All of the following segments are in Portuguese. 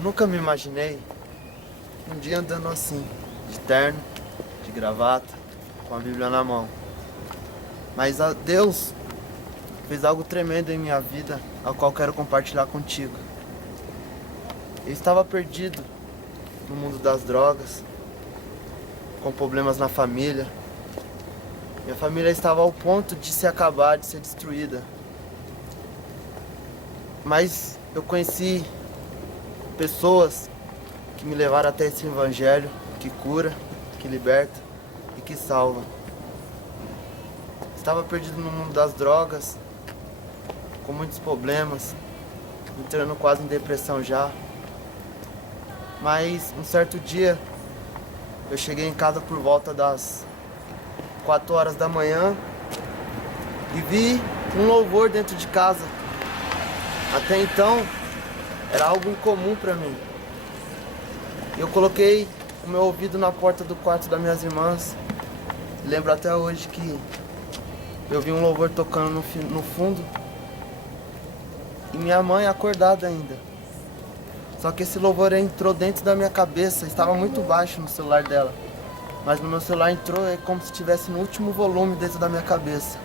Eu nunca me imaginei um dia andando assim, de terno, de gravata, com a Bíblia na mão. Mas Deus fez algo tremendo em minha vida, ao qual quero compartilhar contigo. Eu estava perdido no mundo das drogas, com problemas na família. Minha família estava ao ponto de se acabar, de ser destruída. Mas eu conheci pessoas que me levaram até esse evangelho que cura, que liberta e que salva. Estava perdido no mundo das drogas, com muitos problemas, entrando quase em depressão já. Mas um certo dia eu cheguei em casa por volta das 4 horas da manhã e vi um louvor dentro de casa. Até então era algo incomum para mim. Eu coloquei o meu ouvido na porta do quarto das minhas irmãs. Lembro até hoje que eu vi um louvor tocando no fundo e minha mãe acordada ainda. Só que esse louvor entrou dentro da minha cabeça, estava muito baixo no celular dela. Mas no meu celular entrou, é como se estivesse no último volume dentro da minha cabeça.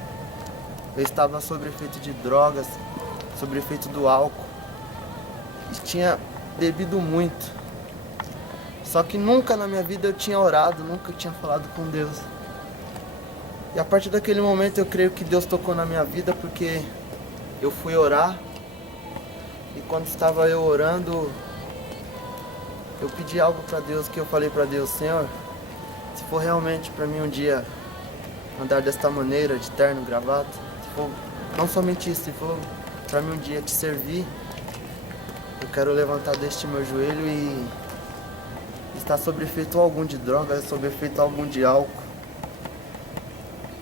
Eu estava sob efeito de drogas, sob efeito do álcool. E tinha bebido muito. Só que nunca na minha vida eu tinha orado, nunca eu tinha falado com Deus. E a partir daquele momento eu creio que Deus tocou na minha vida, porque eu fui orar. E quando estava eu orando, eu pedi algo para Deus, que eu falei para Deus: Senhor, se for realmente para mim um dia andar desta maneira, de terno, gravata, se for, não somente isso, se for para mim um dia te servir, eu quero levantar deste meu joelho e estar sob efeito algum de droga, sob efeito algum de álcool.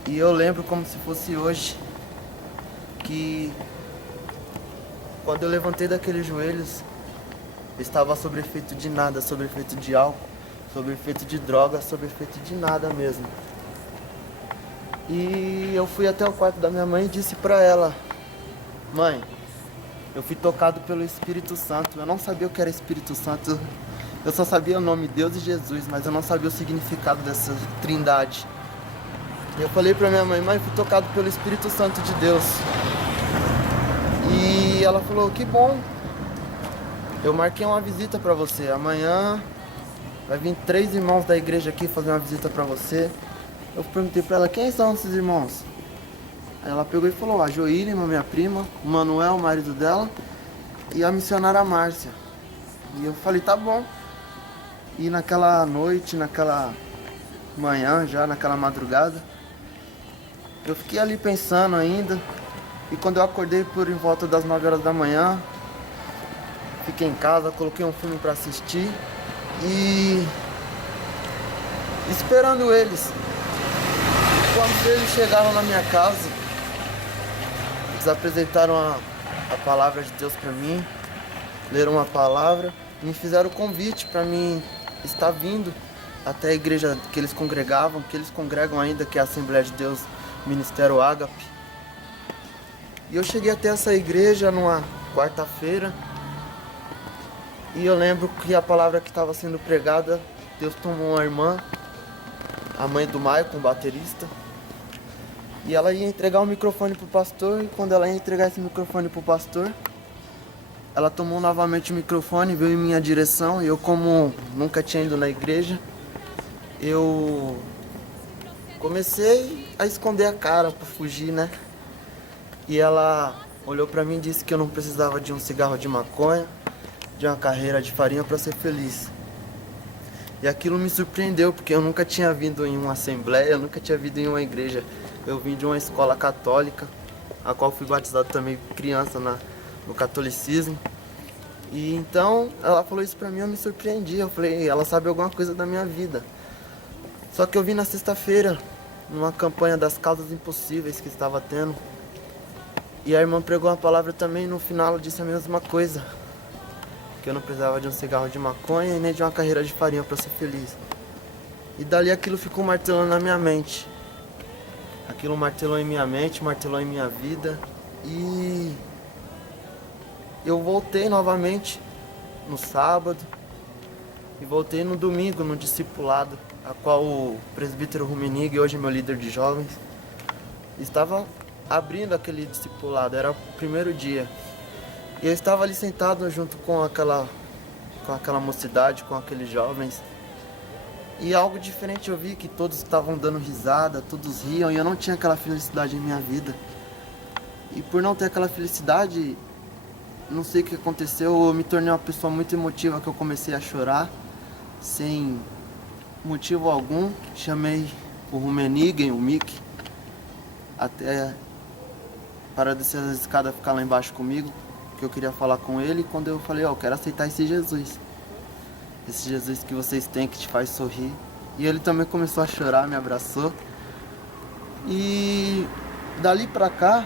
E eu lembro como se fosse hoje, que quando eu levantei daqueles joelhos, eu estava sob efeito de nada, sob efeito de álcool, sob efeito de droga, sob efeito de nada mesmo. E eu fui até o quarto da minha mãe e disse pra ela: Mãe, eu fui tocado pelo Espírito Santo. Eu não sabia o que era Espírito Santo. Eu só sabia o nome Deus e Jesus, mas eu não sabia o significado dessa trindade. E eu falei pra minha mãe: Mãe, fui tocado pelo Espírito Santo de Deus. E ela falou: Que bom. Eu marquei uma visita pra você. Amanhã vai vir 3 irmãos da igreja aqui fazer uma visita pra você. Eu perguntei pra ela: Quem são esses irmãos? Aí ela pegou e falou: A Joílima, minha prima, o Manuel, o marido dela, e a missionária Márcia. E eu falei: Tá bom. E naquela noite, naquela manhã, já naquela madrugada, eu fiquei ali pensando ainda. E quando eu acordei por em volta das 9 horas da manhã, fiquei em casa, coloquei um filme pra assistir e esperando eles. Quando eles chegaram na minha casa, eles apresentaram a palavra de Deus pra mim, leram uma palavra e me fizeram o convite pra mim estar vindo até a igreja que eles congregavam, que eles congregam ainda, que é a Assembleia de Deus, Ministério Ágape. E eu cheguei até essa igreja numa quarta-feira e eu lembro que a palavra que estava sendo pregada, Deus tomou uma irmã, a mãe do Maicon, baterista, e ela ia entregar o microfone pro pastor. E quando ela ia entregar esse microfone pro pastor, ela tomou novamente o microfone, veio em minha direção. E eu, como nunca tinha ido na igreja, eu comecei a esconder a cara pra fugir, né? E ela olhou pra mim e disse que eu não precisava de um cigarro de maconha, de uma carreira de farinha pra ser feliz. E aquilo me surpreendeu, porque eu nunca tinha vindo em uma assembleia, eu nunca tinha vindo em uma igreja. Eu vim de uma escola católica, a qual fui batizado também criança no catolicismo. E então ela falou isso pra mim, eu me surpreendi. Eu falei: ela sabe alguma coisa da minha vida. Só que eu vim na sexta-feira, numa campanha das causas impossíveis que estava tendo. E a irmã pregou uma palavra também, no final ela disse a mesma coisa, que eu não precisava de um cigarro de maconha e nem de uma carreira de farinha para ser feliz. E dali aquilo ficou martelando na minha mente. Aquilo martelou em minha mente, martelou em minha vida. E eu voltei novamente no sábado e voltei no domingo no discipulado, a qual o presbítero Rumenig, hoje meu líder de jovens, estava abrindo aquele discipulado. Era o primeiro dia e eu estava ali sentado junto com aquela mocidade, com aqueles jovens, e algo diferente eu vi, que todos estavam dando risada, todos riam, e eu não tinha aquela felicidade em minha vida. E por não ter aquela felicidade, não sei o que aconteceu, eu me tornei uma pessoa muito emotiva, que eu comecei a chorar sem motivo algum. Chamei o Rummeniggen, o Mick, até para descer as escadas, ficar lá embaixo comigo, que eu queria falar com ele. E quando eu falei, eu quero aceitar esse Jesus que vocês têm, que te faz sorrir. E ele também começou a chorar, me abraçou. E dali pra cá,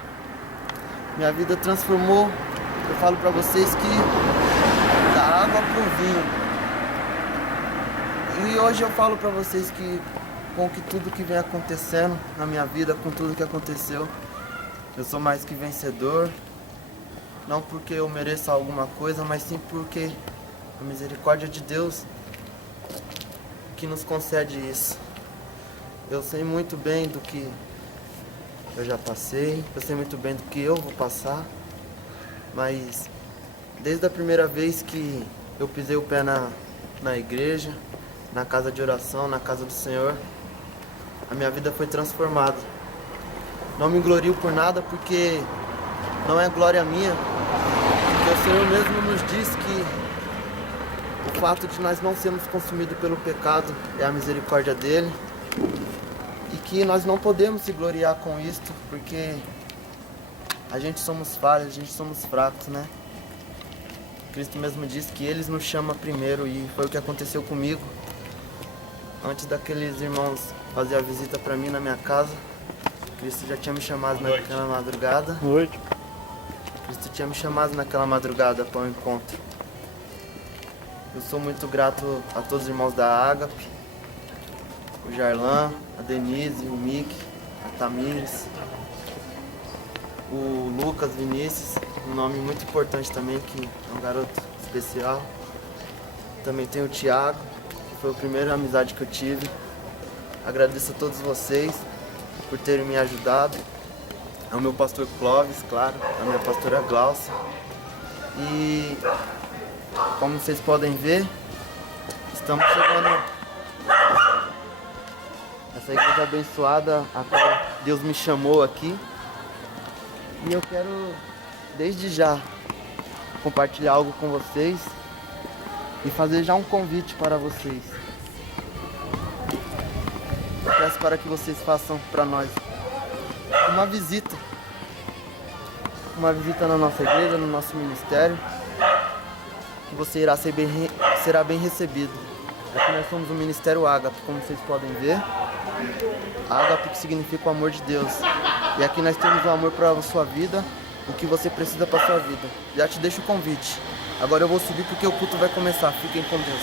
minha vida transformou. Eu falo pra vocês que da água pro vinho. E hoje eu falo pra vocês que com que tudo que vem acontecendo na minha vida, com tudo que aconteceu, eu sou mais que vencedor. Não porque eu mereça alguma coisa, mas sim porque a misericórdia de Deus que nos concede isso. Eu sei muito bem do que eu já passei, eu sei muito bem do que eu vou passar, mas desde a primeira vez que eu pisei o pé na igreja, na casa de oração, na casa do Senhor, a minha vida foi transformada. Não me glorio por nada, porque não é glória minha, porque o Senhor mesmo nos diz que o fato de nós não sermos consumidos pelo pecado é a misericórdia dele, e que nós não podemos se gloriar com isto, porque a gente somos falhos, a gente somos fracos, né? Cristo mesmo disse que ele nos chama primeiro, e foi o que aconteceu comigo. Antes daqueles irmãos fazer a visita para mim na minha casa, Cristo já tinha me chamado naquela madrugada. Cristo tinha me chamado naquela madrugada para o encontro. Eu sou muito grato a todos os irmãos da Ágape, o Jarlan, a Denise, o Mick, a Tamires, o Lucas Vinícius, um nome muito importante também, que é um garoto especial. Também tem o Thiago, que foi a primeira amizade que eu tive. Agradeço a todos vocês por terem me ajudado. Ao meu pastor Clóvis, claro, a minha pastora Glaucia. E como vocês podem ver, estamos chegando nessa igreja abençoada, a qual Deus me chamou aqui. E eu quero, desde já, compartilhar algo com vocês e fazer já um convite para vocês. Eu peço para que vocês façam para nós uma visita na nossa igreja, no nosso ministério, que você será bem recebido. Aqui nós somos o Ministério Ágape, como vocês podem ver. Ágape, que significa o amor de Deus. E aqui nós temos o amor para a sua vida, o que você precisa para a sua vida. Já te deixo o convite. Agora eu vou subir porque o culto vai começar. Fiquem com Deus.